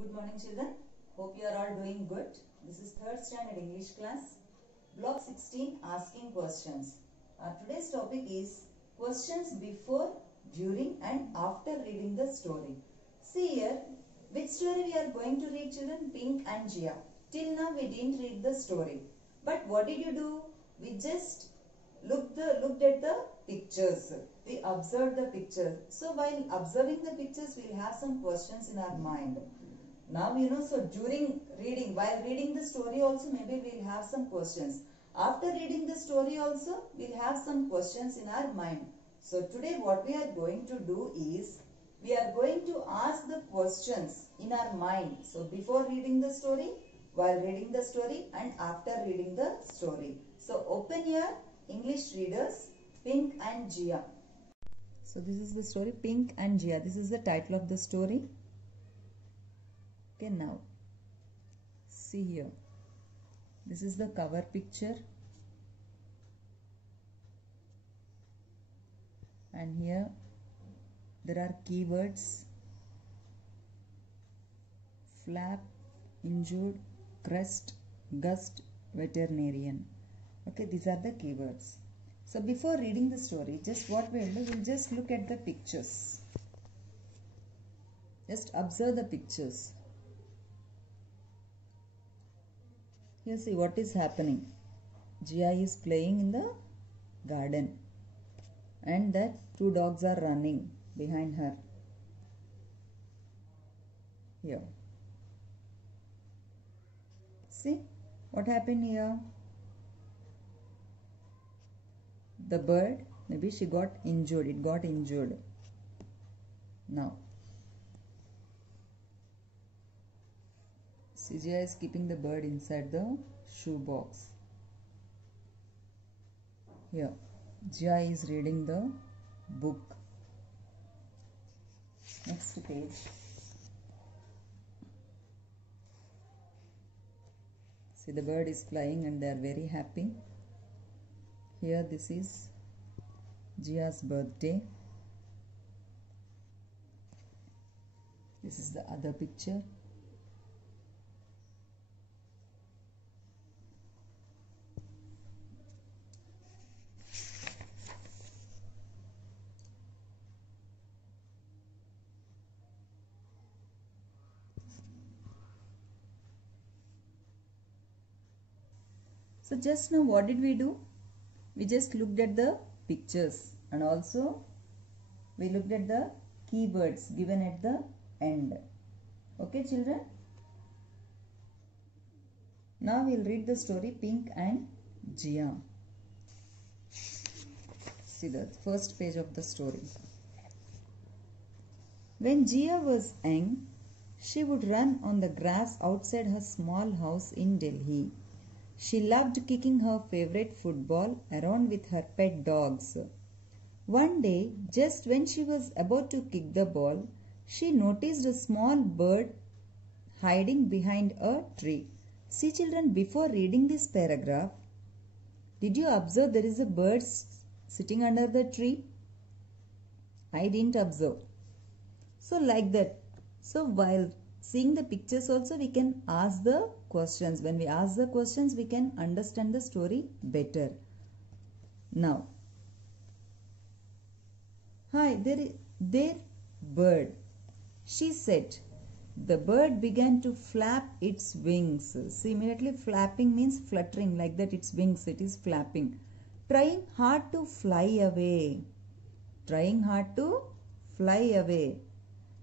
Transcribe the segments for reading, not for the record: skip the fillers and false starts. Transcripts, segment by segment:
Good morning children. Hope you are all doing good. This is 3rd standard English class. Block 16 asking questions. Today's topic is questions before, during and after reading the story. See here, which story we are going to read children? Pink and Jia. Till now we didn't read the story. But what did you do? We just looked at the pictures. We observed the pictures. So while observing the pictures, we'll have some questions in our mind. Now, so during reading, while reading the story also, maybe we'll have some questions. After reading the story also, we'll have some questions in our mind. So today what we are going to do is, we are going to ask the questions in our mind. So before reading the story, while reading the story and after reading the story. So open your English readers, Pink and Jia. So this is the story, Pink and Jia. This is the title of the story. Okay, now see here, this is the cover picture and here there are keywords: flap, injured, crest, gust, veterinarian. Okay, these are the keywords. So before reading the story, just what we'll do, we'll just look at the pictures. Just observe the pictures. Here see what is happening. Jia is playing in the garden and that two dogs are running behind her. Here. See what happened here? The bird, maybe she got injured. It got injured. Now Jia is keeping the bird inside the shoe box. Here, Jia is reading the book. Next page. See, the bird is flying and they are very happy. Here, this is Jia's birthday. This is the other picture. So just now what did we do? We just looked at the pictures and also we looked at the keywords given at the end. Okay children? Now we'll read the story Pink and Jia. See the first page of the story. When Jia was young, she would run on the grass outside her small house in Delhi. She loved kicking her favorite football around with her pet dogs. One day, just when she was about to kick the ball, she noticed a small bird hiding behind a tree. See children, before reading this paragraph, did you observe there is a bird sitting under the tree? I didn't observe. So like that. So while seeing the pictures also, we can ask the questions. When we ask the questions, we can understand the story better. Now, hi, there bird. She said. The bird began to flap its wings. See, immediately flapping means fluttering, like that its wings, it is flapping. Trying hard to fly away. Trying hard to fly away.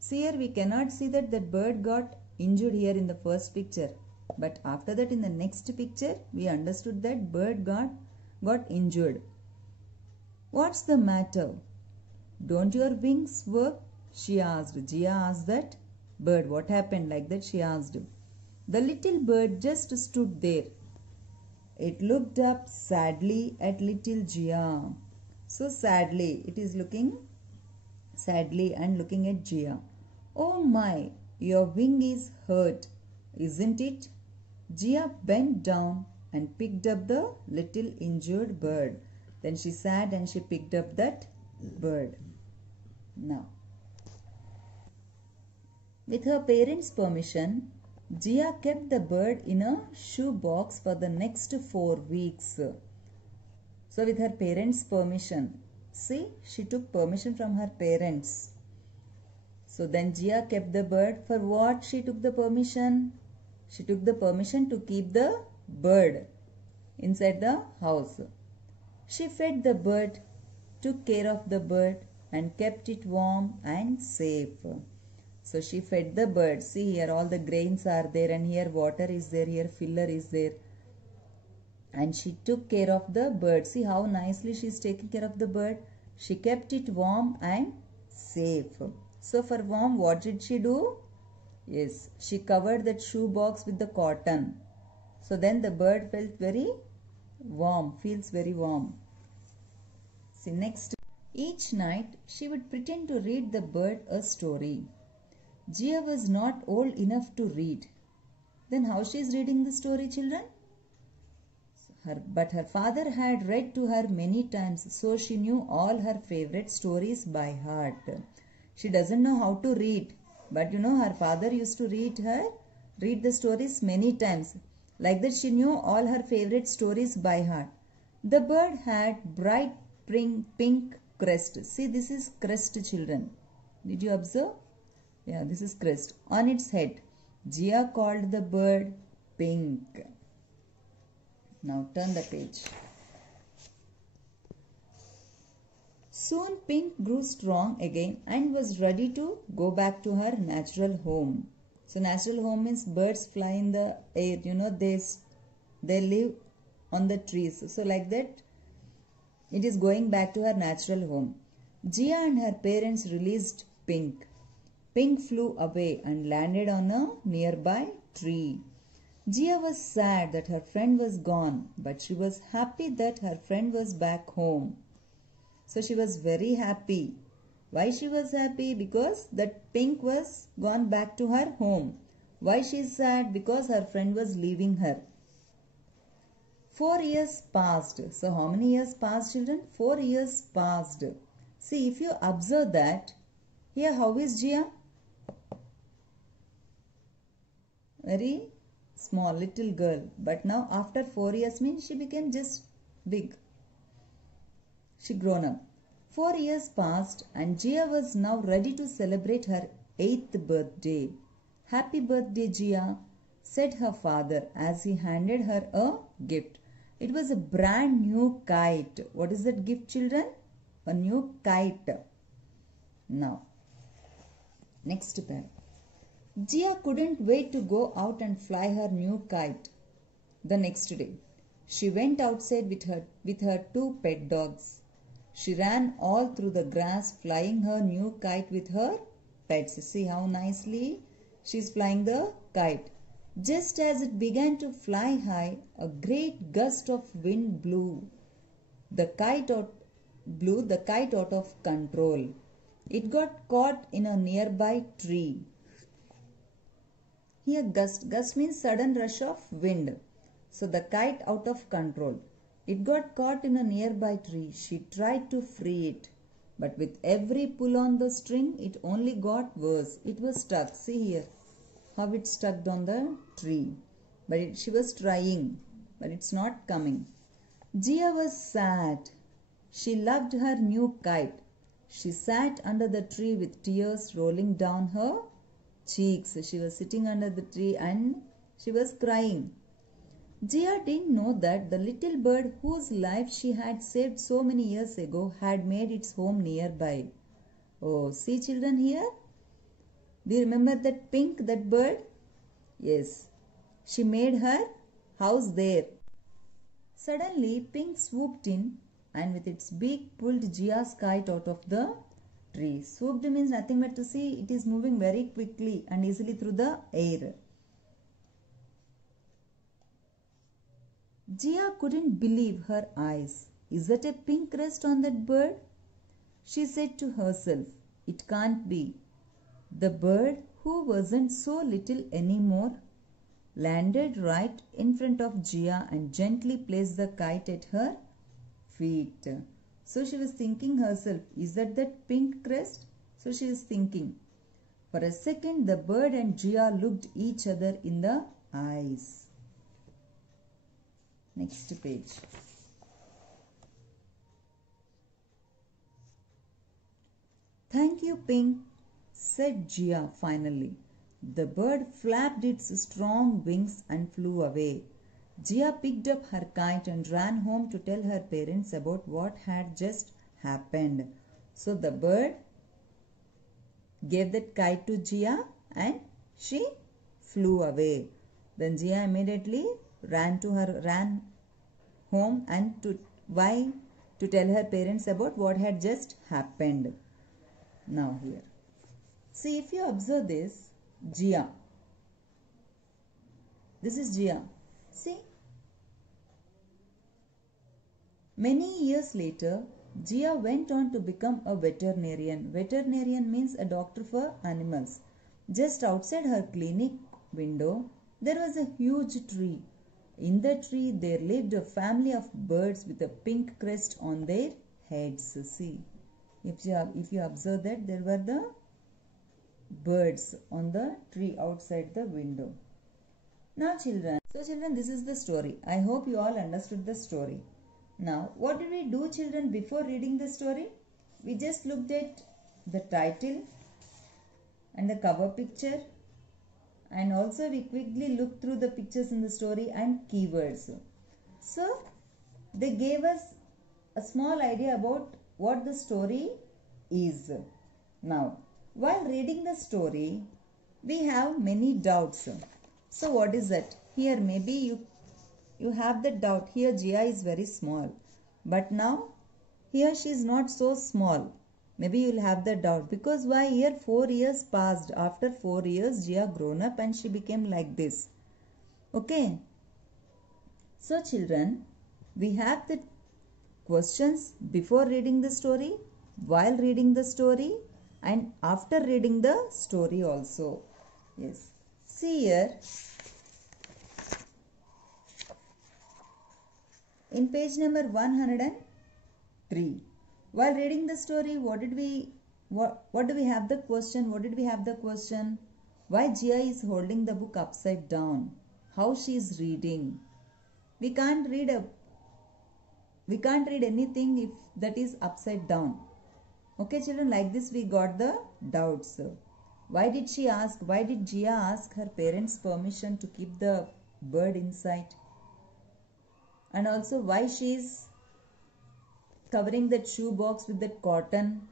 See here, we cannot see that the bird got injured here in the first picture. But after that in the next picture, we understood that bird got injured. What's the matter? Don't your wings work? She asked. Jia asked that bird. What happened? Like that she asked. The little bird just stood there. It looked up sadly at little Jia. So sadly, it is looking sadly and looking at Jia. Oh my, your wing is hurt, isn't it? Jia bent down and picked up the little injured bird. Then she sat and she picked up that bird. Now, With her parents' permission, Jia kept the bird in a shoe box for the next 4 weeks. So with her parents' permission, see, she took permission from her parents. So then Jia kept the bird. For what she took the permission? She took the permission to keep the bird inside the house. She fed the bird, took care of the bird and kept it warm and safe. So she fed the bird. See here all the grains are there and here water is there, here filler is there. And she took care of the bird. See how nicely she is taking care of the bird. She kept it warm and safe. So for warm, what did she do? Yes, she covered that shoe box with the cotton. So then the bird felt very warm, feels very warm. See next. Each night she would pretend to read the bird a story. Jia was not old enough to read. Then how she is reading the story, children? But her father had read to her many times, so she knew all her favorite stories by heart. She doesn't know how to read, but you know her father used to read the stories many times. Like that she knew all her favorite stories by heart. The bird had bright pink crest. See, this is crest, children. Did you observe? Yeah, this is crest. On its head, Jia called the bird Pink. Now turn the page. Soon Pink grew strong again and was ready to go back to her natural home. So natural home means birds fly in the air. You know, they live on the trees. So like that, it is going back to her natural home. Jia and her parents released Pink. Pink flew away and landed on a nearby tree. Jia was sad that her friend was gone, but she was happy that her friend was back home. So she was very happy. Why she was happy? Because that Pink was gone back to her home. Why she is sad? Because her friend was leaving her. 4 years passed. So how many years passed, children? 4 years passed. See, if you observe that, here how is Jia? Very small little girl. But now after 4 years means she became just big. She grown up. 4 years passed and Jia was now ready to celebrate her 8th birthday. Happy birthday, Jia, said her father as he handed her a gift. It was a brand new kite. What is that gift, children? A new kite. Now, next pair. Jia couldn't wait to go out and fly her new kite. The next day, she went outside with her 2 pet dogs. She ran all through the grass flying her new kite with her pets. See how nicely she is flying the kite. Just as it began to fly high, a great gust of wind blew the kite out of control. It got caught in a nearby tree. Here gust means sudden rush of wind. So the kite out of control. It got caught in a nearby tree. She tried to free it. But with every pull on the string, it only got worse. It was stuck. See here how it stuck on the tree. But she was trying. But it's not coming. Jia was sad. She loved her new kite. She sat under the tree with tears rolling down her cheeks. She was sitting under the tree and she was crying. Jia didn't know that the little bird whose life she had saved so many years ago had made its home nearby. Oh, see children here? Do you remember that Pink, that bird? Yes, she made her house there. Suddenly, Pink swooped in and with its beak pulled Jia's kite out of the tree. Swooped means nothing but to see it is moving very quickly and easily through the air. Jia couldn't believe her eyes. Is that a pink crest on that bird? She said to herself, it can't be. The bird, who wasn't so little anymore, landed right in front of Jia and gently placed the kite at her feet. So she was thinking herself, is that pink crest? So she is thinking. For a second, the bird and Jia looked each other in the eyes. Next page. Thank you, Pink, said Jia finally. The bird flapped its strong wings and flew away. Jia picked up her kite and ran home to tell her parents about what had just happened. So the bird gave that kite to Jia and she flew away. Then Jia immediately ran home and to tell her parents about what had just happened. Now here, see, if you observe this, Jia. This is Jia. See, many years later, Jia went on to become a veterinarian. Veterinarian means a doctor for animals. Just outside her clinic window, there was a huge tree. In the tree, there lived a family of birds with a pink crest on their heads. See, if you observe that, there were the birds on the tree outside the window. Now children, this is the story. I hope you all understood the story. Now, what did we do, children, before reading the story? We just looked at the title and the cover picture, and also we quickly looked through the pictures in the story and keywords. So, they gave us a small idea about what the story is. Now, while reading the story, we have many doubts. So, what is that? Here, maybe you have the doubt. Here, Jia is very small. But now, here she is not so small. Maybe you will have the doubt. Because why? Here 4 years passed. After 4 years, Jia grown up and she became like this. Okay. So, children, we have the questions before reading the story, while reading the story, and after reading the story also. Yes. See here. In page number 103, while reading the story, what do we have the question? What did we have the question? Why Jia is holding the book upside down? How she is reading? We can't read anything if that is upside down. Okay, children, like this we got the doubts. Why did Jia ask her parents' permission to keep the bird inside? And also why she is covering that shoe box with that cotton.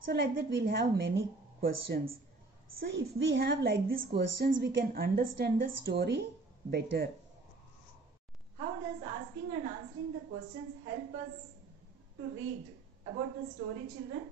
So like that we'll have many questions. So if we have like these questions, we can understand the story better. How does asking and answering the questions help us to read about the story, children?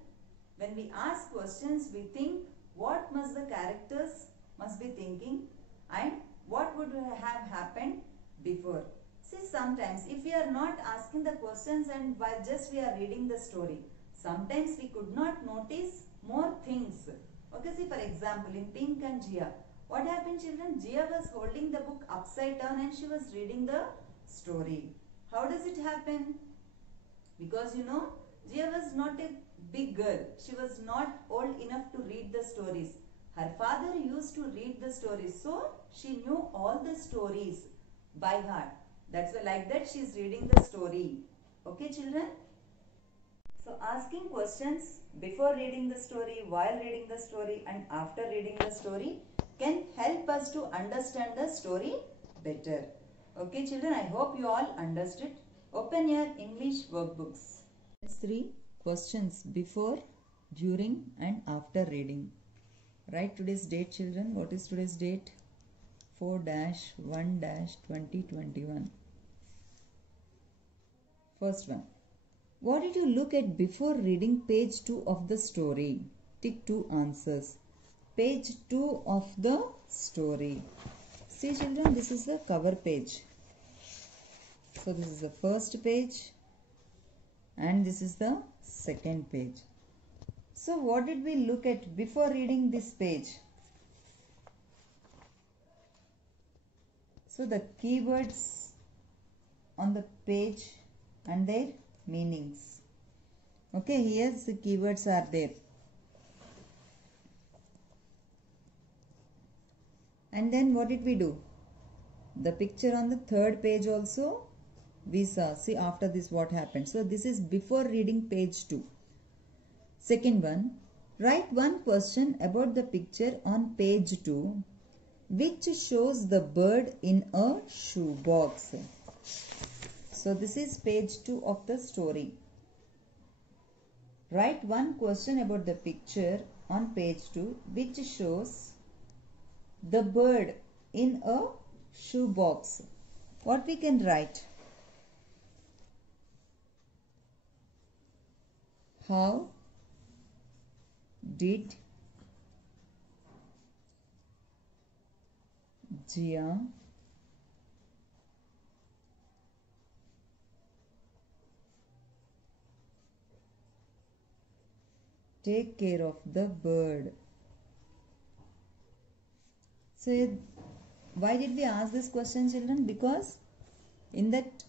When we ask questions, we think what must the characters must be thinking and what would have happened before. See, sometimes if we are not asking the questions and while just we are reading the story, sometimes we could not notice more things. Okay, see, for example, in Pink and Jia, what happened, children? Jia was holding the book upside down and she was reading the story. How does it happen? Because you know, Jia was not a big girl. She was not old enough to read the stories. Her father used to read the stories, so she knew all the stories by heart. That's why like that she is reading the story. Okay, children? So asking questions before reading the story, while reading the story and after reading the story can help us to understand the story better. Okay, children, I hope you all understood. Open your English workbooks. 3 questions before, during and after reading. Write today's date, children. What is today's date? 4-1-2021. First one. What did you look at before reading page 2 of the story? Tick 2 answers. Page 2 of the story. See, children, this is the cover page. So this is the first page and this is the second page. So what did we look at before reading this page? So the keywords on the page and their meanings. Okay, here the keywords are there. And then what did we do? The picture on the third page also we saw. See, after this what happened. So this is before reading page 2. Second one, write one question about the picture on page 2 which shows the bird in a shoebox. So this is page 2 of the story. Write one question about the picture on page 2 which shows the bird in a shoebox. What we can write? How did Jia take care of the bird? So why did we ask this question, children? Because in that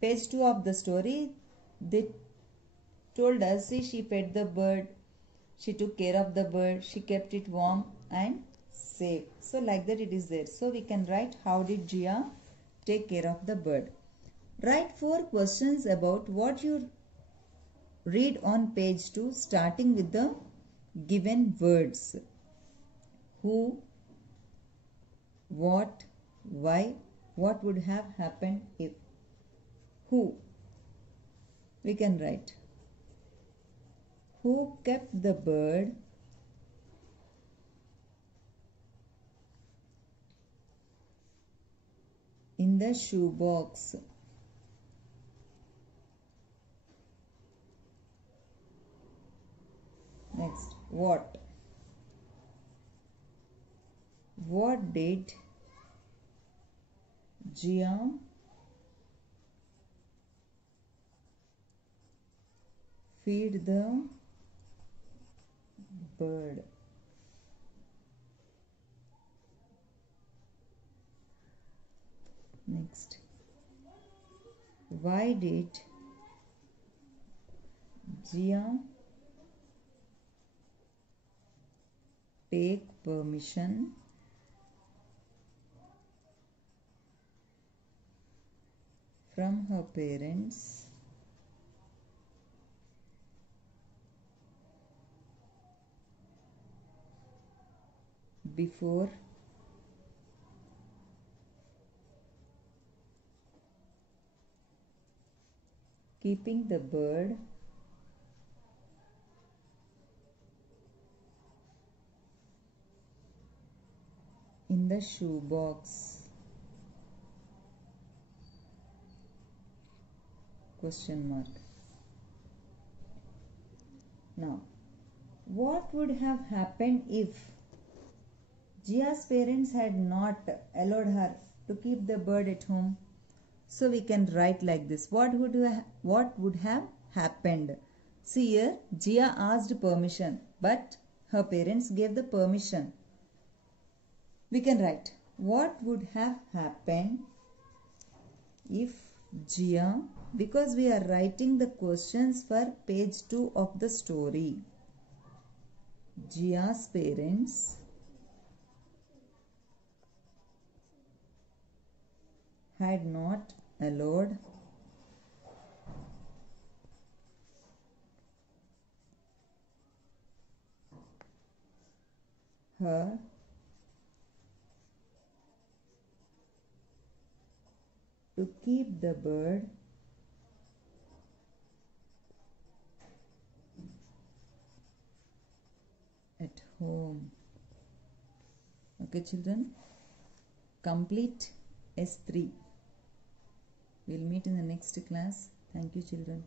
page 2 of the story they told us, see, she fed the bird, she took care of the bird, she kept it warm and safe. So like that it is there. So we can write, how did Jia take care of the bird? Write 4 questions about what you read on page 2 starting with the given words. Who, what, why, what would have happened if. Who, we can write. Who kept the bird in the shoebox? Next, what? What did Jia feed the bird? Next, why did Jia take permission from her parents before keeping the bird in the shoebox? Question mark. Now, what would have happened if Jia's parents had not allowed her to keep the bird at home? So we can write like this. What would have happened? See here, Jia asked permission, but her parents gave the permission. We can write, what would have happened if Jia, because we are writing the questions for page 2 of the story. Jia's parents had not allowed her to keep the bird at home. Okay, children, complete S3. We'll meet in the next class. Thank you, children.